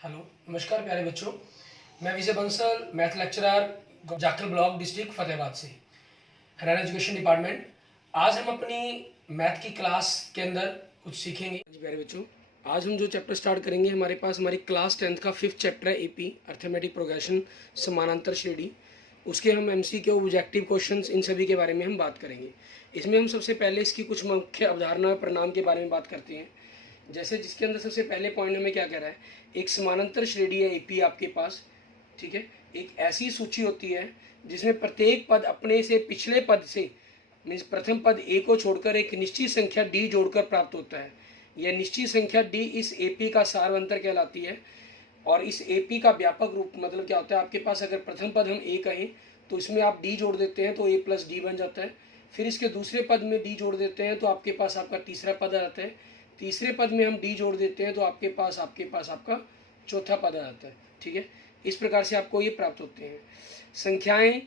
Hello, नमस्कार प्यारे बच्चों। मैं Vijay Bansal, math lecturer, Jakhal block, district Fatehabad से, हरियाणा एजुकेशन डिपार्टमेंट। आज हम अपनी मैथ की क्लास के अंदर कुछ सीखेंगे। जी प्यारे बच्चों, आज हम जो चैप्टर स्टार्ट करेंगे, हमारे पास हमारी क्लास 10th का 5th चैप्टर है एपी अर्थमेटिक प्रोग्रेशन, समानांतर श्रेणी। उसके हम एमसीक्यू, ऑब्जेक्टिव क्वेश्चंस, इन सभी के बारे में हम बात करेंगे। इसमें हम सबसे पहले इसकी कुछ मुख्य अवधारणा परिणाम के बारे में बात करते हैं। जैसे जिसके अंदर सबसे पहले पॉइंट हमें क्या कह रहा है, एक समानांतर श्रेणी है एपी आपके पास, ठीक है। एक ऐसी सूची होती है जिसमें प्रत्येक पद अपने से पिछले पद से, मीन्स प्रथम पद ए को छोड़कर एक निश्चित संख्या डी जोड़कर प्राप्त होता है। यह निश्चित संख्या डी इस एपी का सारवंतर कहलाती है। और इस एपी का व्यापक रूप मतलब क्या होता है, आपके पास अगर प्रथम पद हम ए कहें तो इसमें आप डी जोड़ देते हैं तो ए प्लस डी बन जाता है। फिर इसके दूसरे पद में डी जोड़ देते हैं तो आपके पास आपका तीसरा पद आ जाता है। तीसरे पद में हम डी जोड़ देते हैं तो आपके पास आपका चौथा पद आ जाता है, ठीक है। इस प्रकार से आपको ये प्राप्त होते हैं। संख्याएं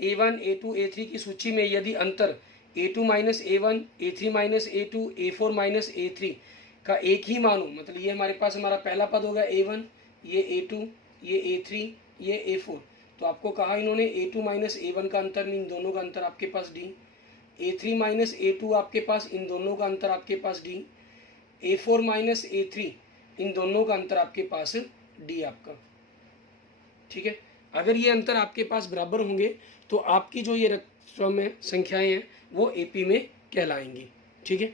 a1, a2, a3 की सूची में यदि अंतर a2 minus a1, a3 minus a2, a4 minus a3 का एक ही मान हो, मतलब ये हमारे पास हमारा पहला पद होगा a1, ये a2, ये a3, ये a4। तो आपको कहा इन्होंने a2 माइनस a1 का अंतर, इन दोनों का अंतर आपके पास d, a3 माइनस a2 आपके पास, इन दोनों का अंतर आपके पास d, a4 माइनस a3, इन दोनों का अंतर आपके पास d आपका, ठीक है। अगर ये अंतर आपके पास बराबर होंगे तो आपकी जो ये रकम है, संख्याएं हैं, वो एपी में कहलाएंगी, ठीक है।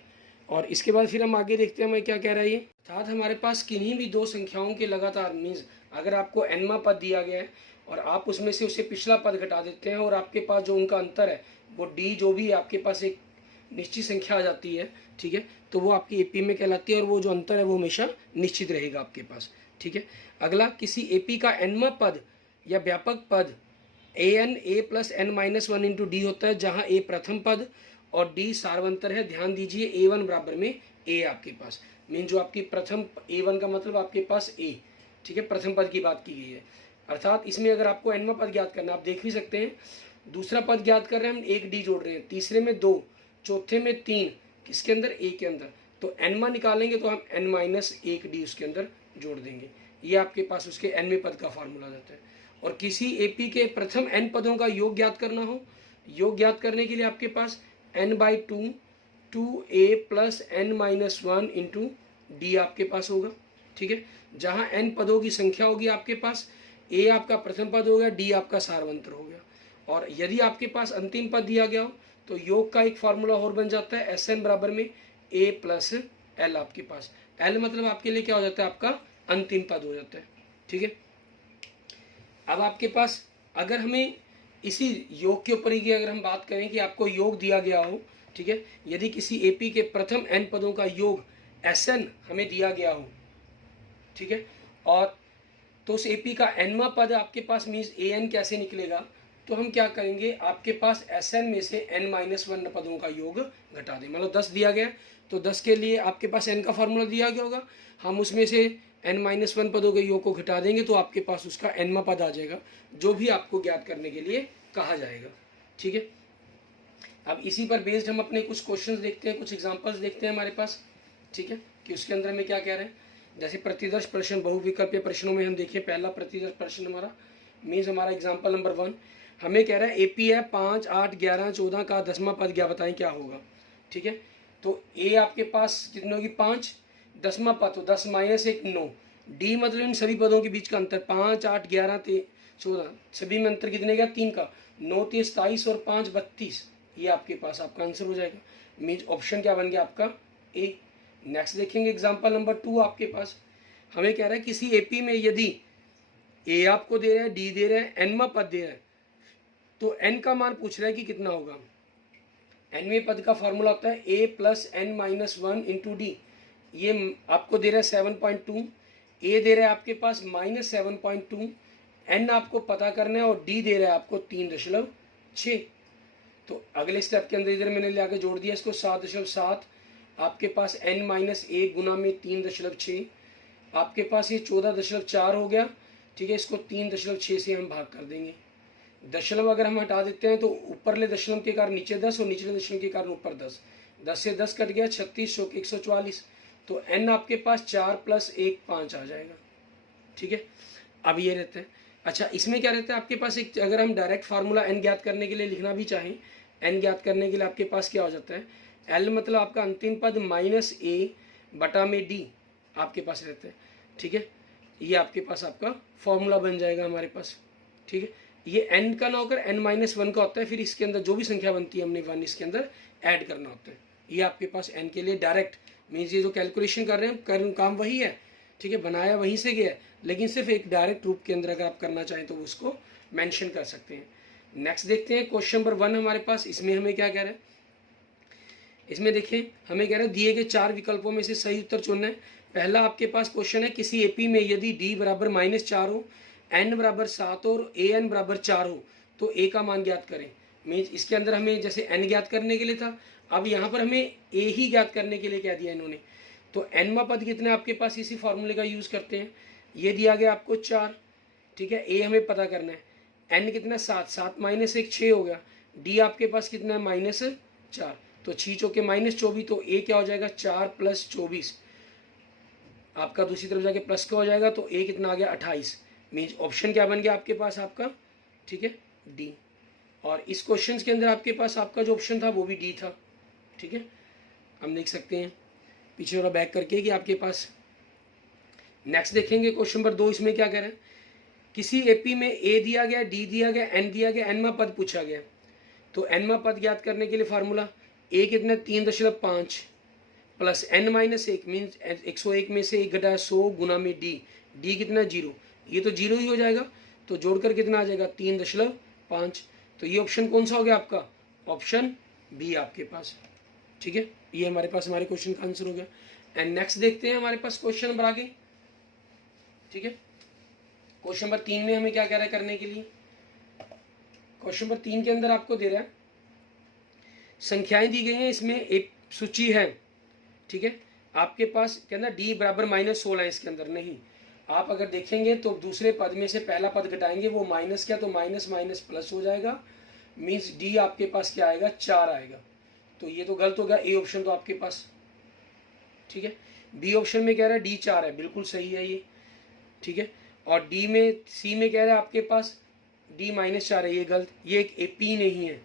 और इसके बाद फिर हम आगे देखते हैं हमें क्या कह रहा है ये। अर्थात हमारे पास किन्हीं भी दो संख्याओं के लगातार, मीन्स अगर आपको एनवा पद दिया गया है और आप उसमें से उससे पिछला पद घटा देते हैं और आपके पास जो उनका अंतर है वो डी जो भी आपके पास एक निश्चित संख्या आ जाती है, ठीक है, तो वो आपकी एपी में कहलाती है और वो जो अंतर है वो हमेशा निश्चित रहेगा आपके पास, ठीक है। अगला, किसी एपी का एनवा पद या व्यापक पद an a plus N minus one into D होता है, जहां a प्रथम पद और d सार्वंतर है। ध्यान दीजिए a1 बराबर में a आपके पास, मीन जो आपकी प्रथम a1 का मतलब आपके पास a, ठीक है, प्रथम पद की बात की गई है। अर्थात इसमें अगर आपको एनवा पद ज्ञात करना, आप देख भी सकते हैं, दूसरा पद ज्ञात कर रहे हैं हम, एक डी जोड़ रहे हैं, तीसरे में 2, चौथे में 3, किसके अंदर, ए के अंदर। तो एनवा निकालेंगे तो हम n माइनस 1 डी उसके अंदर जोड़ देंगे। ये आपके पास उसके एनवें पद का फार्मूला जाता है। और किसी एपी के प्रथम n पदों का योग ज्ञात करना हो, योग ज्ञात करने के लिए आपके पास n/2 2a plus n minus 1 into D आपके पास होगा, ठीक है। जहां n पदों की संख्या होगी आपके पास, a आपका प्रथम पद हो गया, d आपका सारवंतर हो गया। और यदि आपके पास अंतिम पद दिया गया हो तो योग का एक फार्मूला और बन जाता है, Sn बराबर में a प्लस l आपके पास। l मतलब आपके लिए क्या हो जाता है, आपका अंतिम पद हो जाता है, ठीक है। अब आपके पास अगर हमें इसी योग के ऊपर ही अगर हम बात करें कि आपको योग दिया गया हो, ठीक है, यदि किसी एपी के प्रथम n पदों का योग Sn हमें दिया गया हो, ठीक है, और तो उस एपी का nवा पद आपके पास, मीन्स an कैसे निकलेगा, तो हम क्या करेंगे, आपके पास Sn में से n माइनस 1 पदों का योग घटा दें। मतलब 10 दिया गया तो 10 के लिए आपके पास n का फार्मूला दिया गया होगा, हम उसमें से n माइनस 1 पदों के योग को घटा देंगे तो आपके पास उसका nवा पद आ जाएगा, जो भी आपको ज्ञात करने के लिए कहा जाएगा, ठीक है। अब इसी पर बेस्ड हम अपने कुछ क्वेश्चंस देखते हैं, कुछ एग्जांपल्स देखते हैं हमारे पास, ठीक है, कि उसके अंदर में क्या कह रहे हैं। जैसे प्रतिदर्श प्रश्न, बहुविकल्पीय प्रश्नों में हम देखें, पहला प्रतिदर्श प्रश्न हमारा, मीन्स हमारा एग्जाम्पल नंबर 1, हमें कह रहा है एपी है 5, 8, 11, 14 का 10वां पद क्या बताएं क्या होगा, ठीक है। तो ए आपके पास कितनी होगी, 5, 10वां पद तो 10 माइनस 1 9, डी मतलब इन सभी पदों के बीच का अंतर 5, 8, 11, 14, सभी में अंतर कितने का, 3 का, 9, 23, 27 और 5, 32, ये आपके पास आपका आंसर हो जाएगा। मीन्स ऑप्शन क्या बन गया आपका, ए। नेक्स्ट देखेंगे एग्जाम्पल नंबर 2, आपके पास हमें कह रहा है किसी एपी में यदि ए आपको दे रहा है, डी दे रहा है, एनवा पद दे रहा है, तो एन का मान पूछ रहा है कि कितना होगा। एनवें पद का फॉर्मूला होता है A plus N minus 1 into D. ये आपको दे रहा है 7.2, ए दे रहा है आपके पास माइनस 7.2, एन आपको पता करना है और डी दे रहा है आपको 3.6। तो अगले स्टेप के अंदर इधर मैंने ले आके जोड़ दिया इसको 7.7, आपके पास n माइनस 1 गुना में 3.6, आपके पास ये 14.4 हो गया, ठीक है। इसको 3.6 से हम भाग कर देंगे। दशमलव अगर हम हटा देते हैं तो ऊपरले दशमलव के कारण नीचे 10 और निचले दशमलव के कारण ऊपर 10, 10 से 10 कट गया, 36, 144, तो n आपके पास 4 प्लस 1 5 आ जाएगा, ठीक है। अब ये रहता है, अच्छा इसमें क्या रहता है आपके पास एक, अगर हम डायरेक्ट फार्मूला n ज्ञात करने के लिए लिखना भी चाहें, n ज्ञात करने के लिए आपके पास क्या हो जाता है, l मतलब आपका अंतिम पद माइनस ए बटा में d आपके पास रहता है, ठीक है। ये आपके पास आपका फॉर्मूला बन जाएगा हमारे पास, ठीक है। ये n का ना होकर n-1 का होता है, फिर इसके अंदर जो भी संख्या बनती है हमने 1 इसके अंदर ऐड करना होता है। ये आपके पास n के लिए डायरेक्ट मीन्स ये जो कैलकुलेशन कर रहे हैं काम वही है, ठीक है, बनाया वहीं से गया है, लेकिन सिर्फ एक डायरेक्ट रूप के अंदर अगर आप करना चाहें तो उसको मेंशन कर सकते हैं। नेक्स्ट देखते हैं क्वेश्चन नंबर 1 हमारे पास, इसमें हमें क्या कह रहा है, इसमें देखिए हमें कह रहा है दिए गए 4 विकल्पों में से सही उत्तर चुनना है। पहला आपके पास क्वेश्चन है, किसी एपी में यदि d बराबर -4 हो, n बराबर 7 हो और an बराबर 4 हो तो a का मान ज्ञात करें। मीन्स इसके अंदर हमें जैसे n ज्ञात करने के लिए था, अब यहाँ पर हमें a ही ज्ञात करने के लिए क्या दिया इन्होंने, तो nवां पद कितने आपके पास, इसी फॉर्मूले का यूज़ करते हैं। ये दिया गया आपको 4, ठीक है, a हमें पता करना है, n कितना 7, 7 माइनस 1 6 हो गया, d आपके पास कितना है -4, तो 6 चौके -24, तो a क्या हो जाएगा 4 + 24, आपका दूसरी तरफ जाके प्लस का हो जाएगा, तो a कितना आ गया 28। मीन्स ऑप्शन क्या बन गया आपके पास आपका, ठीक है, डी। और इस क्वेश्चन के अंदर आपके पास आपका जो ऑप्शन था वो भी डी था, ठीक है। हम देख सकते हैं पीछे वाला बैक करके कि आपके पास नेक्स्ट देखेंगे क्वेश्चन नंबर 2, इसमें क्या कह रहे हैं, किसी एपी में ए दिया गया, डी दिया गया, एन दिया गया, एनवां पद पूछा गया। तो एनवां पद ज्ञात करने के लिए फार्मूला ए कितना 3.5 प्लस n-1 मीन्स 101 में से 1 घटाया 100 गुना में डी कितना 0, ये तो 0 ही हो जाएगा, तो जोड़कर कितना आ जाएगा 3.5। तो ये ऑप्शन कौन सा हो गया आपका, ऑप्शन बी आपके पास, ठीक है। ये हमारे पास हमारे क्वेश्चन का आंसर हो गया। एंड नेक्स्ट देखते हैं हमारे पास क्वेश्चन नंबर आगे, ठीक है। क्वेश्चन नंबर 3 में हमें क्या कह रहा है करने के लिए, क्वेश्चन नंबर 3 के अंदर आपको दे रहा है संख्याएं दी गई हैं, इसमें एक सूची है, ठीक है। आपके पास कहना d बराबर -16 है, इसके अंदर नहीं, आप अगर देखेंगे तो दूसरे पद में से पहला पद घटाएंगे, वो माइनस क्या, तो माइनस माइनस प्लस हो जाएगा, मीन्स d आपके पास क्या आएगा 4 आएगा, तो ये तो गलत हो गया, ए ऑप्शन तो आपके पास, ठीक है। बी ऑप्शन में कह रहा है d 4 है, बिल्कुल सही है ये, ठीक है। और डी में सी में कह रहा है आपके पास d -4 है, ये गलत, ये एक AP नहीं है,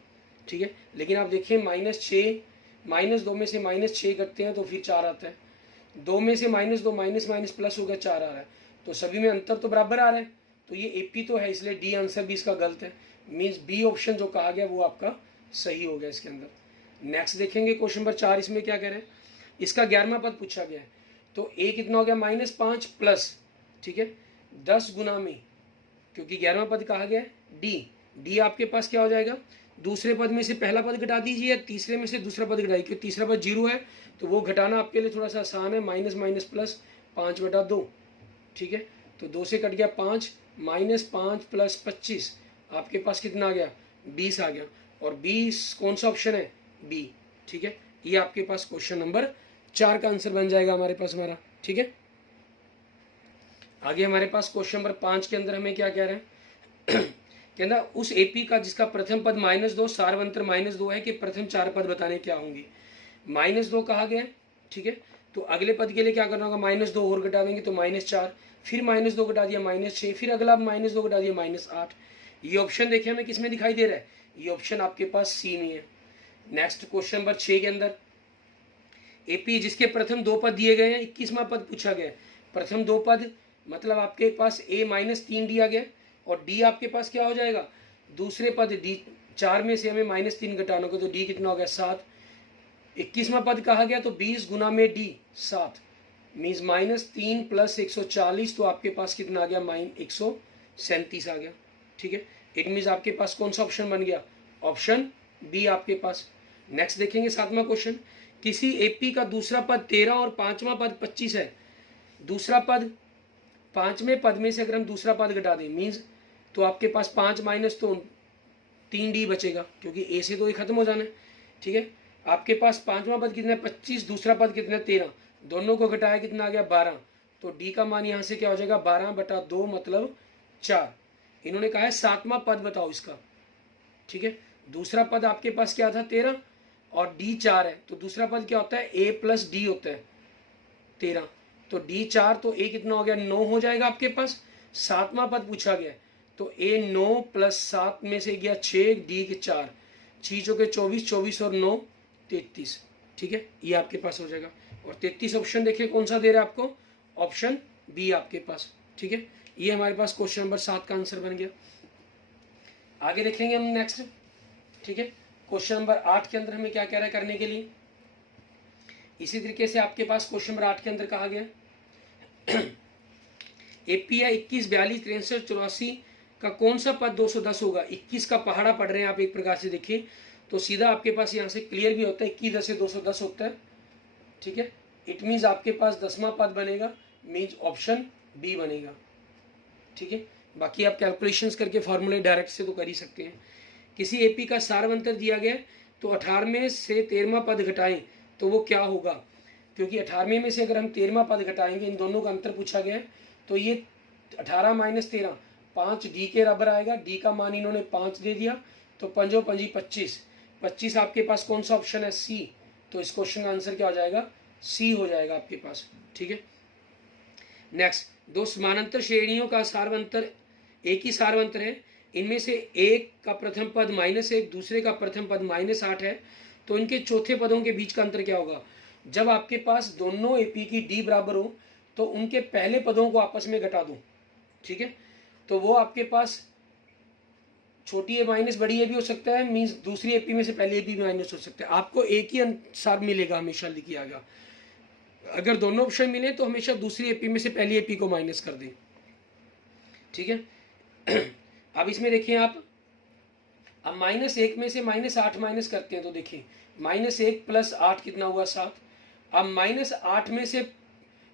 ठीक है। लेकिन आप देखिए -6 -2 में से -6 करते हैं तो फिर 4 आता है, 2 में से -2 माइनस माइनस प्लस हो गया 4 आ रहा है, तो सभी में अंतर तो बराबर आ रहा है, तो ये AP तो है, इसलिए डी आंसर भी इसका गलत है, मीन्स बी ऑप्शन जो कहा गया वो आपका सही हो गया इसके अंदर। नेक्स्ट देखेंगे क्वेश्चन नंबर 4, इसमें क्या कह रहे हैं, इसका 11वां पद पूछा गया है, तो a कितना हो गया -5 प्लस, ठीक है, 10 गुना में, क्योंकि 11वां पद कहा गया है डी आपके पास क्या हो जाएगा, दूसरे पद में से पहला पद घटा दीजिए, तीसरे में से दूसरा पद घटाइए, क्योंकि तीसरा पद 0 है तो वो घटाना आपके लिए थोड़ा सा आसान है, माइनस माइनस प्लस 5/2, ठीक है। तो 2 से कट गया 5, -5 + 25 आपके पास कितना आ गया 20 आ गया, और 20 कौन सा ऑप्शन है, बी, ठीक है। ये आपके पास क्वेश्चन नंबर 4 का आंसर बन जाएगा हमारे पास हमारा, ठीक है। आगे हमारे पास क्वेश्चन नंबर 5 के अंदर हमें क्या कह रहे हैं कहना उस एपी का जिसका प्रथम पद -2 सार्वंत्र -2 है कि प्रथम 4 पद बताने क्या होंगे। -2 कहा गया है, ठीक है, तो अगले पद के लिए क्या करना होगा, -2 और घटा देंगे तो -4, फिर -2 घटा दिया -6, फिर अगला -2 घटा दिया -8। ये ऑप्शन देखिए हमें किस में दिखाई दे रहा है, ये ऑप्शन आपके पास सी में है। नेक्स्ट क्वेश्चन नंबर 6 के अंदर एपी जिसके प्रथम 2 पद दिए गए हैं, 21वां पद पूछा गया है। प्रथम 2 पद मतलब आपके पास a -3 दिया गया, और d आपके पास क्या हो जाएगा, दूसरे पद d 4 में से हमें -3 घटाना होगा, तो d कितना हो गया 7। 21वां पद कहा गया तो 20 गुना में d 7 मीन्स -3 + 140, तो आपके पास कितना आ गया -137 आ गया, ठीक है। इट मीन्स आपके पास कौन सा ऑप्शन बन गया, ऑप्शन बी आपके पास। नेक्स्ट देखेंगे 7वां क्वेश्चन, किसी एपी का दूसरा पद 13 और 5वां पद 25 है। दूसरा पद 5वें पद में से अगर हम दूसरा पद घटा दें मीन्स, तो आपके पास 5 माइनस तो 3d बचेगा, क्योंकि a से तो ये खत्म हो जाना है, ठीक है। आपके पास 5वां पद कितना है 25, दूसरा पद कितना है 13, दोनों को घटाया कितना आ गया 12, तो d का मान यहाँ से क्या हो जाएगा 12/2 मतलब 4। इन्होंने कहा है 7वां पद बताओ इसका, ठीक है। दूसरा पद आपके पास क्या था 13 और d 4 है, तो दूसरा पद क्या होता है a + d होता है 13, तो डी 4 तो ए कितना हो गया 9 हो जाएगा आपके पास। 7वां पद पूछा गया तो ए 9 प्लस 7 में से गया 6, डी के 4, 6 चौके 24, 24 और 9 33। ठीक है, ये आपके पास हो जाएगा। और 33 ऑप्शन देखिए कौन सा दे रहा है आपको, ऑप्शन बी आपके पास। ठीक है, ये हमारे पास क्वेश्चन नंबर 7 का आंसर बन गया। आगे देखेंगे हम नेक्स्ट। ठीक है, क्वेश्चन नंबर 8 के अंदर हमें क्या कह रहा है करने के लिए। इसी तरीके से आपके पास क्वेश्चन नंबर 8 के अंदर कहा गया एपीआई 21, 42, 63, 84 का कौन सा पद 210 होगा। 21 का पहाड़ा पढ़ रहे हैं आप एक प्रकार से देखिए तो सीधा आपके पास यहाँ से क्लियर भी होता है 21 10 से 210 होता है। ठीक है, इट मीन्स आपके पास 10वां पद बनेगा, मीन्स ऑप्शन बी बनेगा। ठीक है, बाकी आप कैलकुलेशंस करके फॉर्मूले डायरेक्ट से तो कर ही सकते हैं। किसी एपी का सारवंतर दिया गया तो 18वें से 13वां पद घटाएं तो वो क्या होगा। क्योंकि 18वें में से अगर हम 13वां पद घटाएंगे, इन दोनों का अंतर पूछा गया है, तो ये 18 माइनस 13 5 डी के बराबर आएगा। डी का मान इन्होंने 5 दे दिया तो 5 5 25, 25 आपके पास कौन सा ऑप्शन है, सी। तो इस क्वेश्चन का आंसर क्या हो जाएगा, सी हो जाएगा आपके पास। ठीक है, नेक्स्ट, दो समानांतर श्रेणियों का सारवंतर एक ही सारवंतर है, इनमें से एक का प्रथम पद -1, दूसरे का प्रथम पद -8 है, तो इनके चौथे पदों के बीच का अंतर क्या होगा। जब आपके पास दोनों एपी की डी बराबर हो तो उनके पहले पदों को आपस में घटा दो। ठीक है, तो वो आपके पास छोटी ए माइनस बड़ी ए भी हो सकता है, मीन्स दूसरी एपी में से पहले एपी माइनस हो सकता है। आपको एक ही आंसर मिलेगा, हमेशा लिखिए आएगा। अगर दोनों ऑप्शन मिले तो हमेशा दूसरी एपी में से पहली एपी को माइनस कर दें। ठीक है, अब इसमें देखिए आप, अब -1 में से -8 माइनस करते हैं तो देखिए -1 प्लस 8 कितना हुआ 7। अब -8 में से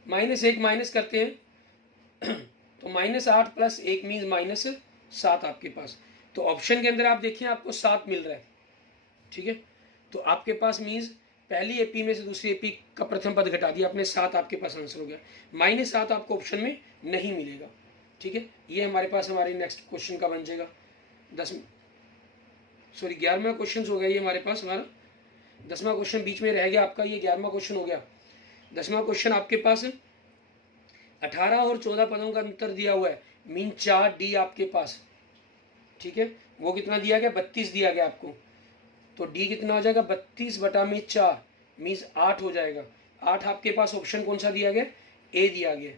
-1 माइनस करते हैं तो -8 प्लस 1 मीन्स -7 आपके पास। तो ऑप्शन के अंदर आप देखिए आपको 7 मिल रहा है। ठीक है, तो आपके पास मीन्स पहली एपी में से दूसरी एपी का प्रथम पद घटा दिया आपने, 7 आपके पास आंसर हो गया। -7 आपको ऑप्शन में नहीं मिलेगा। ठीक है, ये हमारे पास हमारे नेक्स्ट क्वेश्चन का बन जाएगा 11वां क्वेश्चन हो गया ये हमारे पास। हमारा 10वां क्वेश्चन बीच में रह गया आपका, ये 11वां क्वेश्चन हो गया। 10वां क्वेश्चन आपके पास 18 और 14 पदों का अंतर दिया हुआ है, मीन 4 डी आपके पास। ठीक है, वो कितना दिया गया, 32 दिया गया आपको, तो डी कितना हो जाएगा 32 बटा में 4 मीन्स 8 हो जाएगा। 8 आपके पास ऑप्शन कौन सा दिया गया, ए दिया गया।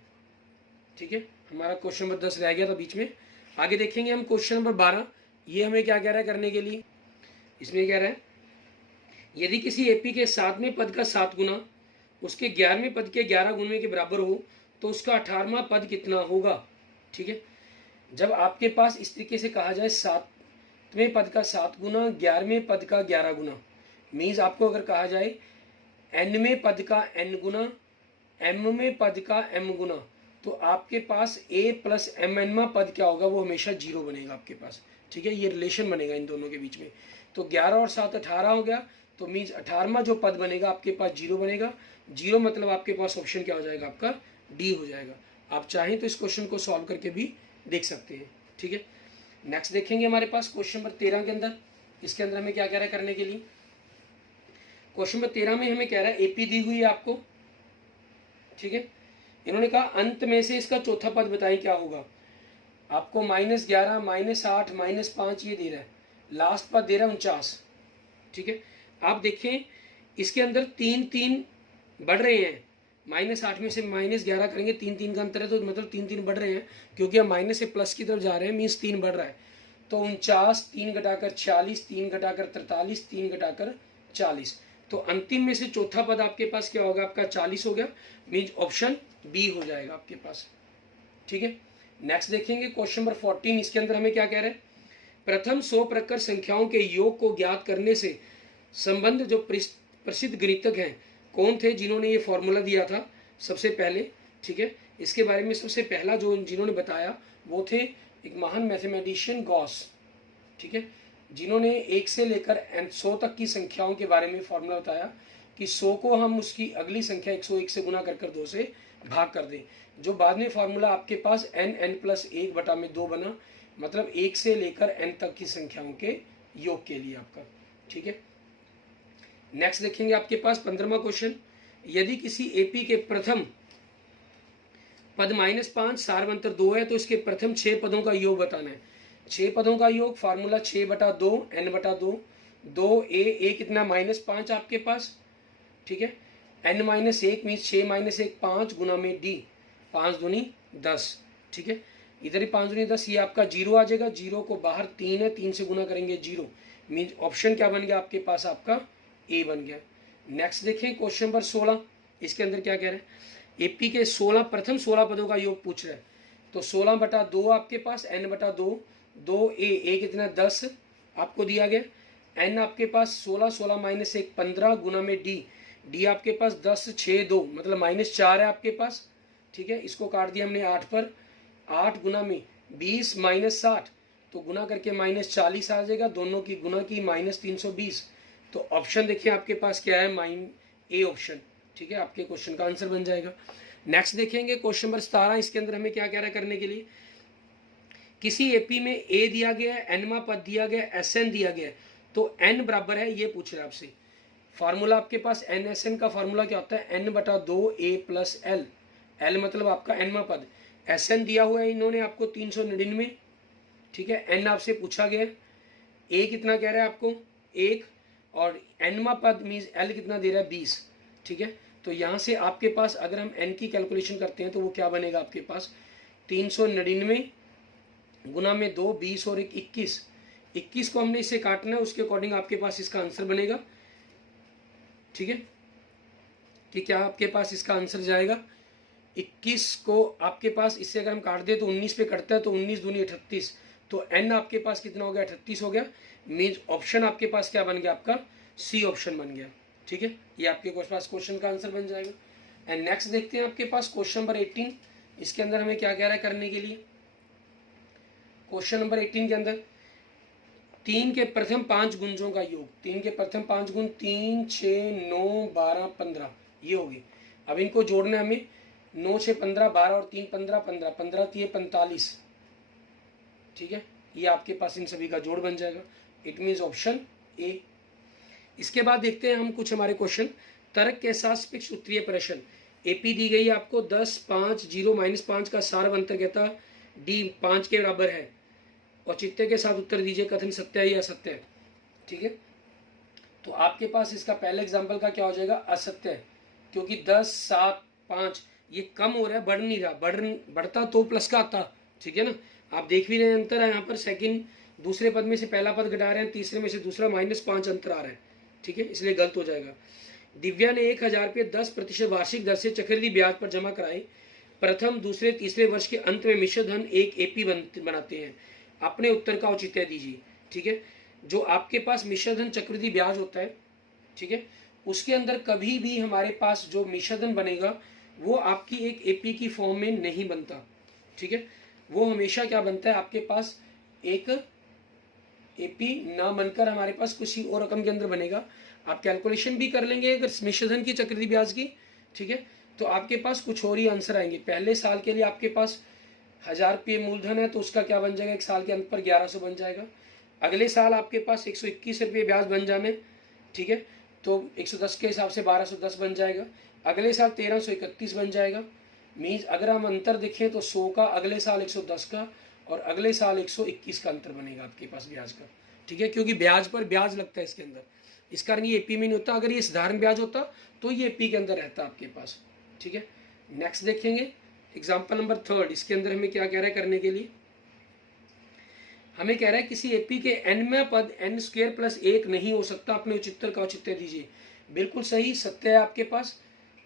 ठीक है, हमारा क्वेश्चन नंबर 10 रह गया था बीच में। आगे देखेंगे हम क्वेश्चन नंबर 12। ये हमें क्या कह रहा है करने के लिए, इसमें कह रहा है यदि किसी एपी के 7वें पद का 7 गुना उसके 11वें पद के 11 गुने के बराबर हो तो उसका 18वां पद कितना होगा। ठीक है, जब आपके पास इस तरीके से कहा जाए 7वें पद का 7 गुना 11वें पद का 11 गुना, मीन्स आपको अगर कहा जाए nवें पद का n गुना mवें पद का m गुना, तो आपके पास a प्लस mnवां पद क्या होगा, वो हमेशा 0 बनेगा आपके पास। ठीक है, ये रिलेशन बनेगा इन दोनों के बीच में। तो 11 और 7 18 हो गया, तो मीन्स 18वां जो पद बनेगा आपके पास 0 बनेगा। 0 मतलब आपके पास ऑप्शन क्या हो जाएगा, आपका डी हो जाएगा। आप चाहें तो इस क्वेश्चन को सॉल्व करके भी देख सकते हैं। ठीक है, नेक्स्ट देखेंगे हमारे पास क्वेश्चन नंबर 13 के अंदर। इसके अंदर हमें क्या कह रहा है करने के लिए, क्वेश्चन नंबर 13 में हमें कह रहा है एपी दी हुई है आपको। ठीक है, इन्होंने कहा अंत में से इसका चौथा पद बताएं क्या होगा। आपको -11 -8 -5 ये दे रहा है, लास्ट पद दे रहा है 49। ठीक है, आप देखें इसके अंदर 3 3 बढ़ रहे हैं, -8 में से -11 करेंगे, 3 3 का अंतर है, तो मतलब 3 3 बढ़ रहे हैं, क्योंकि हम माइनस से प्लस की तरफ जा रहे हैं, मीन्स 3 बढ़ रहा है। तो 49 3 घटाकर 46, 3 घटाकर 43, 3 घटाकर 40, तो अंतिम में से चौथा पद आपके पास क्या होगा, आपका 40 हो गया, मीन्स ऑप्शन बी हो जाएगा आपके पास। ठीक है, नेक्स्ट देखेंगे क्वेश्चन नंबर 14। इसके अंदर हमें क्या कह रहे हैं, प्रथम 100 प्रकर संख्याओं के योग को ज्ञात करने से संबंध जो प्रसिद्ध गणितज्ञ हैं कौन थे जिन्होंने ये फॉर्मूला दिया था सबसे पहले। ठीक है, इसके बारे में सबसे पहला जो जिन्होंने बताया वो थे एक महान मैथमेटिशियन गॉस। ठीक है, जिन्होंने 1 से लेकर 100 तक की संख्याओं के बारे में फॉर्मूला बताया कि 100 को हम उसकी अगली संख्या 101 से गुना कर 2 से भाग कर दें, जो बाद में फॉर्मूला आपके पास n+1 बटा में 2 बना, मतलब 1 से लेकर n तक की संख्याओं के योग के लिए आपका। ठीक है, नेक्स्ट देखेंगे आपके पास 15वां क्वेश्चन। यदि किसी एपी के प्रथम पद -5, सार्वंतर 2 है, तो इसके प्रथम 6 पदों का योग बताना है। 6 पदों का योग फार्मूला 6/2 n/2, 2a कितना -5 आपके पास, ठीक है। n - 1 मीन्स 6 - 1 5 गुना में d, 5 दूनी 10, ठीक है। इधर ही 5 दूनी 10, ये आपका 0 आ जाएगा। 0 को बाहर 3 है, 3 से गुना करेंगे 0, मीन्स ऑप्शन क्या बन गया आपके पास, आपका ए बन गया। नेक्स्ट देखें क्वेश्चन नंबर 16, इसके अंदर क्या कह रहे हैं, एपी के 16 प्रथम 16 पदों का योग पूछ रहा है। तो 16/2 आपके पास n/2, 2a कितना 10 आपको दिया गया। n आपके पास 16, 16 - 1 15 गुना में d आपके पास 10 6 2 मतलब -4 है आपके पास, ठीक है। इसको काट दिया हमने 8 पर, 8 गुना में 20 - 60, तो गुना करके -40 आ जाएगा। दोनों की गुना की -320, तो ऑप्शन देखिए आपके पास क्या है, ए ऑप्शन, ठीक है, आपके क्वेश्चन का आंसर बन जाएगा। नेक्स्ट देखेंगे क्वेश्चन नंबर 17, इसके अंदर हमें क्या कह रहा है करने के लिए, किसी एपी में ए दिया गया है, एनवा पद दिया गया है, एसएन दिया गया है, तो एन बराबर है, ये पूछ रहा है आपसे। फार्मूला आपके पास एन एस एन का फार्मूला क्या होता है, n/2a + l, l मतलब आपका एनवा पद, एस एन दिया हुआ है इन्होंने आपको 399, ठीक है। एन आपसे पूछा गया, ए कितना कह रहा है आपको 1, और एनवा पद मीन्स एल कितना दे रहा है 20, ठीक है। तो यहाँ से आपके पास अगर हम एन की कैलकुलेशन करते हैं तो वो क्या बनेगा आपके पास, 399 गुना में 2 20 और 1 21, 21 को हमने इससे काटना है, उसके अकॉर्डिंग आपके पास इसका आंसर बनेगा, ठीक है। कि क्या आपके पास इसका आंसर जाएगा 21 को आपके पास इससे अगर हम काट दें तो 19 पे कटता है, तो 19 दूनी 38, तो n आपके पास कितना हो गया 38 हो गया, मीन्स ऑप्शन आपके पास क्या बन गया, आपका सी ऑप्शन बन गया, ठीक है। ये आपके पास क्वेश्चन का आंसर बन जाएगा। एंड नेक्स्ट देखते हैं आपके पास क्वेश्चन नंबर 18, इसके अंदर हमें क्या कह रहा है करने के लिए। क्वेश्चन नंबर 18 के अंदर 3 के प्रथम 5 गुंजों का योग, 3 के प्रथम 5 गुण 3 6 9 12 15 ये होगी। अब इनको जोड़ना है हमें, 9 6 15 12 और 3 15 15 15 3 45, ठीक है। ये आपके पास इन सभी का जोड़ बन जाएगा, इट मीन्स ऑप्शन ए। इसके बाद देखते हैं हम कुछ हमारे क्वेश्चन, तर्क के साथ स्पिक्स उत्तरीय प्रश्न, एपी दी गई है आपको 10 5 0 -5 का सार्वंतर्गता डी 5 के बराबर है, औचित्य के साथ उत्तर दीजिए, कथन सत्य है या असत्य है, ठीक है। तो आपके पास इसका पहले एग्जाम्पल का क्या हो जाएगा, असत्य है, क्योंकि 10 7 5 ये कम हो रहा है, बढ़ नहीं रहा, बढ़ता तो प्लस का आता, ठीक है ना। आप देख भी रहे हैं अंतर है यहाँ पर, सेकंड दूसरे पद में से पहला पद घटा रहे हैं, तीसरे में से दूसरा -5 अंतर आ रहा है, ठीक है, इसलिए गलत हो जाएगा। दिव्या ने 1000 रुपये 10% वार्षिक दर से चक्रवृद्धि ब्याज पर जमा कराए, प्रथम दूसरे तीसरे वर्ष के अंत में मिश्र धन एक एपी बनाते हैं, अपने उत्तर का औचित्य दीजिए, ठीक है। जो आपके पास मिश्र धन चक्रवृद्धि ब्याज होता है, ठीक है, उसके अंदर कभी भी हमारे पास जो मिश्र धन बनेगा वो आपकी एक एपी की फॉर्म में नहीं बनता, ठीक है। वो हमेशा क्या बनता है आपके पास, एक एपी ना बनकर हमारे पास किसी और रकम के अंदर बनेगा। आप कैलकुलेशन भी कर लेंगे अगर मिश्र धन की चक्रवृद्धि ब्याज की, ठीक है, तो आपके पास कुछ और ही आंसर आएंगे। पहले साल के लिए आपके पास 1000 रुपये मूलधन है, तो उसका क्या बन जाएगा, एक साल के अंत पर 1100 बन जाएगा। अगले साल आपके पास 121 रुपये ब्याज बन जाने, ठीक है, तो 110 के हिसाब से 1210 बन जाएगा। अगले साल 1331 बन जाएगा, मीन्स अगर हम अंतर देखें तो 100 का, अगले साल 110 का, और अगले साल 121 का अंतर बनेगा आपके पास ब्याज का, ठीक है, क्योंकि ब्याज पर ब्याज लगता है इसके अंदर, इस कारण ये एपी में नहीं होता। अगर ये साधारण ब्याज होता तो ये एपी के अंदर रहता आपके पास, ठीक है। नेक्स्ट देखेंगे एग्जाम्पल नंबर 3, इसके अंदर हमें क्या कह रहा है करने के लिए, हमें कह रहा है किसी एपी के nवें पद n² + 1 नहीं हो सकता, अपने उच्चतर का औचित्य दीजिए। बिल्कुल सही, सत्य है आपके पास,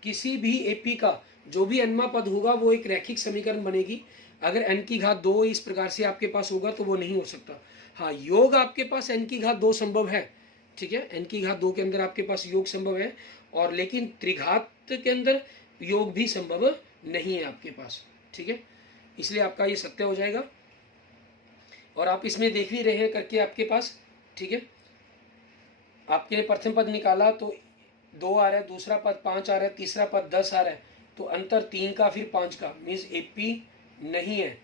किसी भी एपी का जो भी nवां पद होगा वो एक रैखिक समीकरण बनेगी। अगर n की घात 2 इस प्रकार से आपके पास होगा तो वो नहीं हो सकता। हाँ, योग आपके पास n की घात 2 संभव है, ठीक है, n की घात 2 के अंदर आपके पास योग संभव है, और लेकिन त्रिघात के अंदर योग भी संभव नहीं है आपके पास, ठीक है, इसलिए आपका ये सत्य हो जाएगा। और आप इसमें देख भी रहे हैं करके आपके पास, ठीक है, आपके प्रथम पद निकाला तो 2 आ रहा है, दूसरा पद 5 आ रहा है, तीसरा पद 10 आ रहा है, तो अंतर 3 का फिर 5 का, मीन्स एपी नहीं है,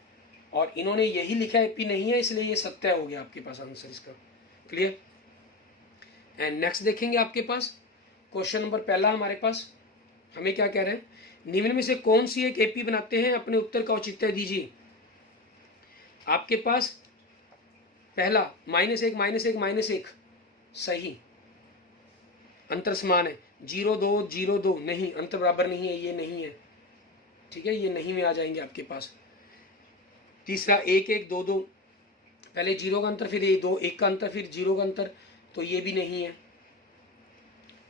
और इन्होंने यही लिखा है एपी नहीं है, इसलिए ये सत्य हो गया आपके पास आंसर इसका। क्लियर। एंड नेक्स्ट देखेंगे आपके पास क्वेश्चन नंबर पहला, हमारे पास हमें क्या कह रहे हैं, निम्न में से कौन सी एक एपी बनाते हैं, अपने उत्तर का औचित्य दीजिए। आपके पास पहला -1 -1 -1 सही, अंतर समान है। 0 2 0 2 नहीं, अंतर बराबर नहीं है, ये नहीं है, ठीक है, ये नहीं में आ जाएंगे आपके पास। तीसरा 1 1 2 2, पहले 0 का अंतर, फिर ये 2 1 का अंतर, फिर 0 का अंतर, तो ये भी नहीं है।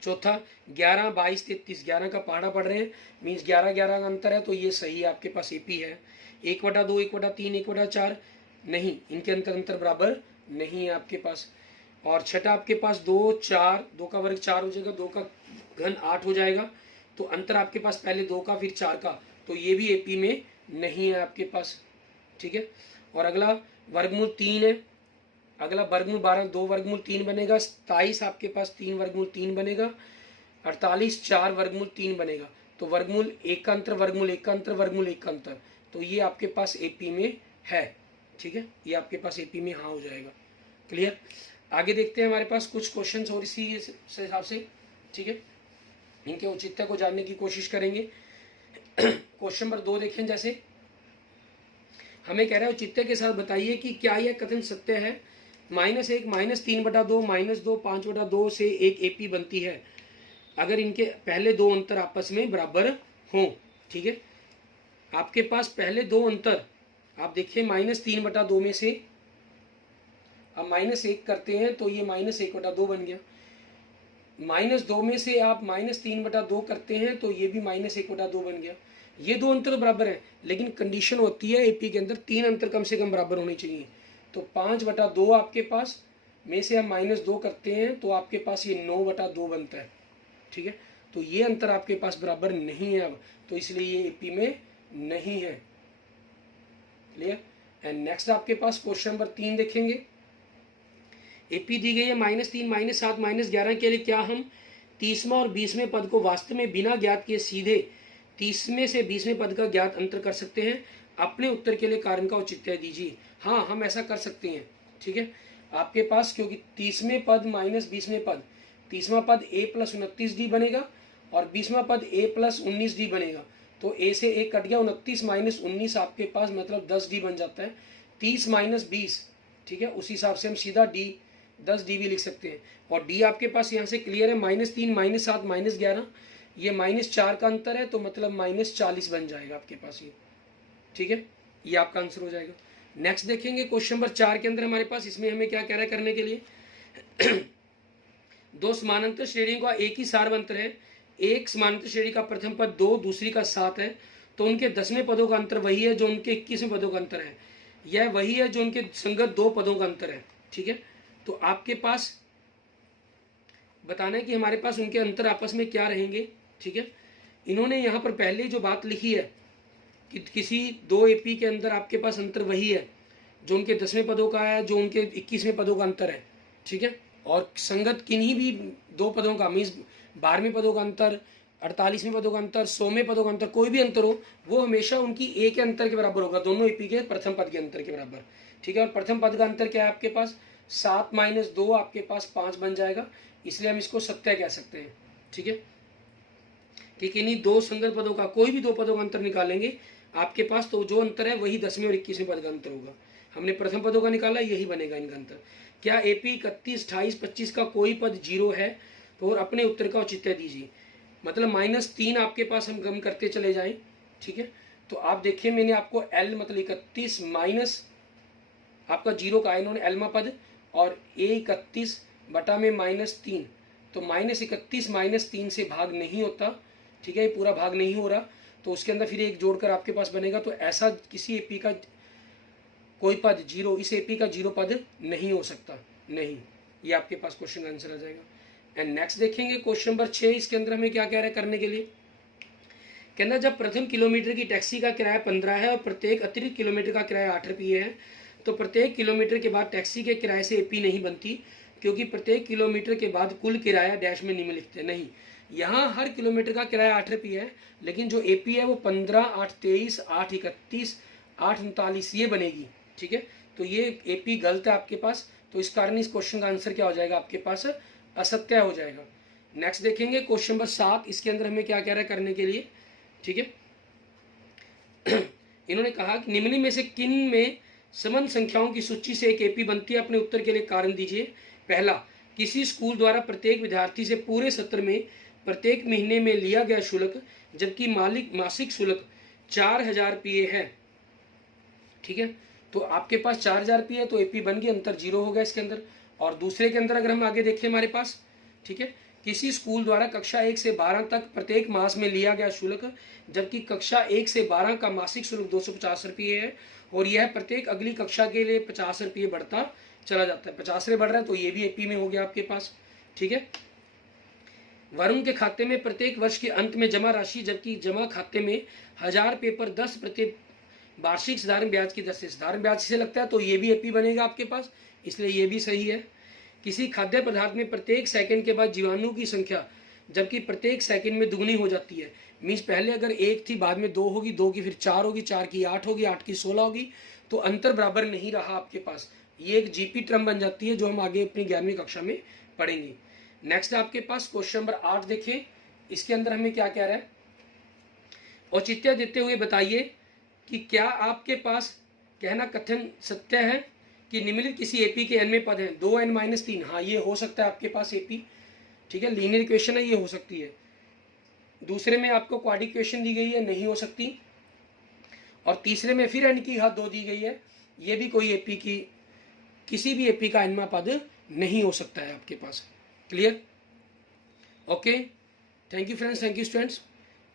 चौथा 11 22 33, 11 का पहाड़ा पढ़ रहे हैं, मीन्स 11 11 का अंतर है, तो ये सही है, आपके पास एपी है। 1/2 1/3 1/4 नहीं, इनके अंतर बराबर नहीं है आपके पास। और छठा आपके पास 2 4, 2 का वर्ग 4 हो जाएगा, 2 का घन 8 हो जाएगा, तो अंतर आपके पास पहले 2 का फिर 4 का, तो ये भी एपी में नहीं है आपके पास, ठीक है। और अगला वर्गमूल 3 है, अगला वर्गमूल 12, 2 वर्गमूल 3 बनेगा, 27 आपके पास 3 वर्गमूल 3 बनेगा, 48 4 वर्गमूल 3 बनेगा, तो वर्गमूल 1 का अंतर, वर्गमूल 1 का अंतर, वर्गमूल 1 का अंतर, तो ये आपके पास एपी में है, ठीक है, ये आपके पास एपी में हाँ हो जाएगा। क्लियर। आगे देखते हैं, हमारे पास कुछ क्वेश्चंस और इसी हिसाब से, ठीक है, इनके औचित्य को जानने की कोशिश करेंगे। क्वेश्चन नंबर 2 देखें, जैसे हमें कह रहा है औचित्य के साथ बताइए कि क्या यह कथन सत्य है, -1 -3/2 -2 5/2 से एक एपी बनती है अगर इनके पहले दो अंतर आपस में बराबर हों, ठीक है। आपके पास पहले दो अंतर आप देखिए, -3/2 में से अब -1 करते हैं तो ये -1/2 बन गया, -2 में से आप -3/2 करते हैं तो ये भी -1/2 बन गया। ये दो अंतर बराबर है, लेकिन कंडीशन होती है एपी के अंदर 3 अंतर कम से कम बराबर होने चाहिए। तो 5/2 आपके पास में से हम -2 करते हैं तो आपके पास ये 9/2 बनता है, ठीक है। तो ये अंतर आपके पास बराबर नहीं है अब, तो इसलिए ये एपी में नहीं है। क्लियर। एंड नेक्स्ट आपके पास क्वेश्चन नंबर 3 देखेंगे। एपी दी गई है -3 -7 -11 के लिए क्या हम 30वां और 20वें पद को वास्तव में बिना ज्ञात किए सीधे 30वें से 20वें पद का ज्ञात अंतर कर सकते हैं? अपने उत्तर के लिए कारण का औचित्य दीजिए। हाँ, हम ऐसा कर सकते हैं, ठीक है। आपके पास क्योंकि 30वें पद माइनस 20वें पद, 30वां पद a + 29d बनेगा और 20वां पद a + 19d बनेगा, तो a से 1 कट गया, 29 - 19 आपके पास मतलब 10d बन जाता है। 30 - 20, ठीक है, उस हिसाब से हम सीधा d 10d भी लिख सकते हैं। और d आपके पास यहाँ से क्लियर है, -3 -7 -11, ये -4 का अंतर है, तो मतलब -40 बन जाएगा आपके पास ये, ठीक है, ये आपका आंसर हो जाएगा। नेक्स्ट देखेंगे क्वेश्चन नंबर 4 के अंदर हमारे पास, इसमें हमें क्या कह रहा है करने के लिए दो समानांतर श्रेणियों का एक ही सार्वंतर है। एक समानांतर श्रेणी का प्रथम पद 2, दूसरी का 7 है, तो उनके 10वें पदों का अंतर वही है जो उनके 21वें पदों का अंतर है, यह वही है जो उनके संगत 2 पदों का अंतर है, ठीक है। तो आपके पास बताना है कि हमारे पास उनके अंतर आपस में क्या रहेंगे, ठीक है। इन्होंने यहाँ पर पहले जो बात लिखी है कि किसी 2 एपी के अंदर आपके पास अंतर वही है जो उनके 10वें पदों का है, जो उनके 21वें पदों का अंतर है, ठीक है। और संगत किन्हीं भी 2 पदों का, मीन्स 12वें पदों का अंतर, 48वें पदों का अंतर, 100वें पदों का अंतर, कोई भी अंतर हो, वो हमेशा उनकी ए के अंतर के बराबर होगा, दोनों एपी के प्रथम पद के अंतर के बराबर, ठीक है। और प्रथम पद का अंतर क्या है आपके पास, 7 - 2 आपके पास 5 बन जाएगा, इसलिए हम इसको सत्य कह सकते हैं, ठीक है। कि किन्हीं 2 संगत पदों का कोई भी 2 पदों का अंतर निकालेंगे आपके पास, तो जो अंतर है वही 10वें और 21वें पद का अंतर होगा। हमने प्रथम पदों का निकाला, यही बनेगा इनका अंतर। क्या एपी 31 28 25 का कोई पद 0 है? तो और अपने उत्तर का औचित्य दीजिए। मतलब -3 आपके पास हम गम करते चले जाएं, ठीक है। तो आप देखिए, मैंने आपको L मतलब 31 माइनस आपका 0 का इन्होंने एलमा पद और a 31 बटा में -3, तो -31 -3 से भाग नहीं होता, ठीक है, ये पूरा भाग नहीं हो रहा, तो उसके अंदर फिर एक जोड़कर आपके पास बनेगा। तो ऐसा किसी एपी का कोई पद 0, इस एपी का 0 पद नहीं हो सकता, नहीं। ये आपके पास क्वेश्चन का आंसर आ जाएगा। एंड नेक्स्ट देखेंगे क्वेश्चन नंबर 6, इसके अंदर हमें क्या कह रहा है करने के लिए। कहना जब प्रथम किलोमीटर की टैक्सी का किराया 15 है और प्रत्येक अतिरिक्त किलोमीटर का किराया 8 रुपये है, तो प्रत्येक किलोमीटर के बाद टैक्सी के किराए से एपी नहीं बनती, क्योंकि प्रत्येक किलोमीटर के बाद कुल किराया डैश में निम्न लिखते हैं। नहीं, यहाँ हर किलोमीटर का किराया 8 रुपये है, लेकिन जो एपी है वो 15, 8 23, 8 31, 8 39 ये बनेगी, ठीक है। तो ये एपी गलत है आपके पास, तो इस कारण इस क्वेश्चन का आंसर क्या हो जाएगा आपके पास, असत्य हो जाएगा। नेक्स्ट देखेंगे क्वेश्चन नंबर 7, इसके अंदर हमें क्या कह रहा है करने के लिए, ठीक है। इन्होंने कहा कि निम्न में से किन में समन संख्याओं की सूची से एक एपी बनती है, अपने उत्तर के लिए कारण दीजिए। पहला, किसी स्कूल द्वारा प्रत्येक विद्यार्थी से पूरे सत्र में प्रत्येक महीने में लिया गया शुल्क जबकि मासिक शुल्क 4000 रुपये है। ठीक है, तो आपके पास 4000 रुपये है तो एपी बन गई, अंतर 0 हो गया इसके अंदर। और दूसरे के अंदर अगर हम आगे देखें हमारे पास, ठीक है, किसी स्कूल द्वारा कक्षा 1 से 12 तक प्रत्येक मास में लिया गया शुल्क जबकि कक्षा 1 से 12 का मासिक शुल्क 250 रुपये है और यह प्रत्येक अगली कक्षा के लिए 50 रुपये बढ़ता चला जाता है। 50 रुपये बढ़ रहा है तो ये भी एपी में हो गया आपके पास। ठीक है, वरुण के खाते में प्रत्येक वर्ष के अंत में जमा राशि जबकि जमा खाते में 1000 रुपये पर 10 प्रति वार्षिक साधारण ब्याज की दर से साधारण ब्याज से लगता है तो ये भी एपी बनेगा आपके पास, इसलिए ये भी सही है। किसी खाद्य पदार्थ में प्रत्येक सेकंड के बाद जीवाणु की संख्या जबकि प्रत्येक सेकंड में दुगनी हो जाती है। मीन्स पहले अगर 1 थी बाद में 2 होगी, 2 की फिर 4 होगी, 4 की 8 होगी, 8 की 16 होगी, तो अंतर बराबर नहीं रहा आपके पास। ये एक जीपी टर्म बन जाती है जो हम आगे अपनी 11वीं कक्षा में पढ़ेंगे। नेक्स्ट आपके पास क्वेश्चन नंबर 8 देखें, इसके अंदर हमें क्या कह रहा है। औचित्य देते हुए बताइए कि क्या आपके पास कहना कथन सत्य है कि निम्नलिखित किसी एपी के n में पद हैं 2n-3। हाँ, ये हो सकता है आपके पास एपी। ठीक है, लीनियर इक्वेशन है, ये हो सकती है। दूसरे में आपको क्वाड्रिक इक्वेशन दी गई है, नहीं हो सकती। और तीसरे में फिर n की घात 2 दी गई है, ये भी कोई एपी की किसी भी एपी का n पद नहीं हो सकता है आपके पास। Clear? Okay, thank you friends, thank you students.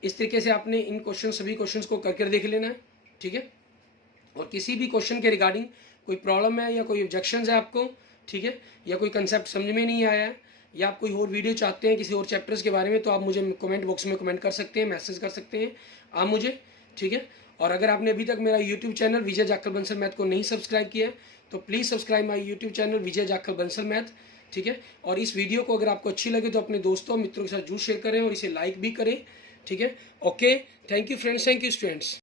इस तरीके से आपने इन क्वेश्चन सभी क्वेश्चंस को करके देख लेना है। ठीक है, और किसी भी क्वेश्चन के रिगार्डिंग कोई प्रॉब्लम है या कोई ऑब्जेक्शन है आपको, ठीक है, या कोई कंसेप्ट समझ में नहीं आया है या आप कोई और वीडियो चाहते हैं किसी और चैप्टर्स के बारे में, तो आप मुझे कमेंट बॉक्स में कमेंट कर सकते हैं, मैसेज कर सकते हैं आप मुझे। ठीक है, और अगर आपने अभी तक मेरा यूट्यूब चैनल विजय जाखल बंसल मैथ को नहीं सब्सक्राइब किया है तो please subscribe my YouTube channel Vijay Jakhal Bansal math. ठीक है, और इस वीडियो को अगर आपको अच्छी लगे तो अपने दोस्तों मित्रों के साथ जरूर शेयर करें और इसे लाइक भी करें। ठीक है, okay, thank you friends, thank you students.